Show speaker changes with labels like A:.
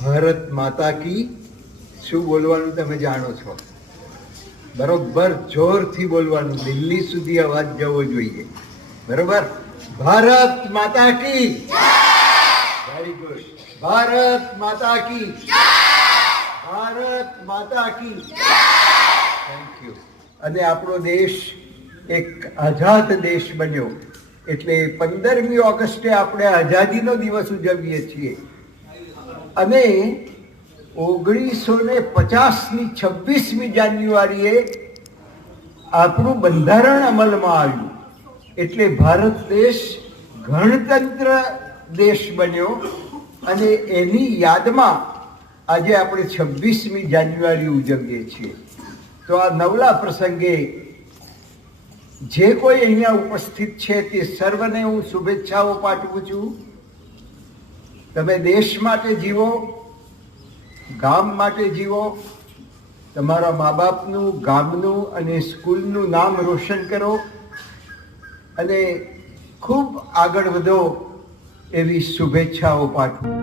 A: ભારત માતા કી, શું બોલવાનું તમે જાણો છો? બરોબર જોરથી બોલવાનું, દિલ્હી સુધી અવાજ જવો જોઈએ. બરોબર? ભારત માતા કી! વેરી ગુડ ભારત માતા કી! ભારત માતા કી! થેન્ક યુ અને આપણો દેશ એક આઝાદ દેશ બન્યો. એટલે પંદરમી ઓગસ્ટે આપણે આઝાદીનો દિવસ ઉજવીએ છીએ. અને ઓગણીસો ને પચાસની છવ્વીસમી જાન્યુઆરીએ આપણું બંધારણ અમલમાં આવ્યું. એટલે ભારત દેશ ગણતંત્ર દેશ બન્યો. અને એની યાદમાં આજે આપણે છવ્વીસમી જાન્યુઆરી ઉજવીએ છીએ. તો આ નવલા પ્રસંગે જે કોઈ અહીંયા ઉપસ્થિત છે તે સર્વને હું શુભેચ્છાઓ પાઠવું છું. તમે દેશ માટે જીવો, ગામ માટે જીવો, તમારા મા બાપનું ગામનું અને સ્કૂલનું નામ રોશન કરો અને ખૂબ આગળ વધો એવી શુભેચ્છાઓ પાઠવું.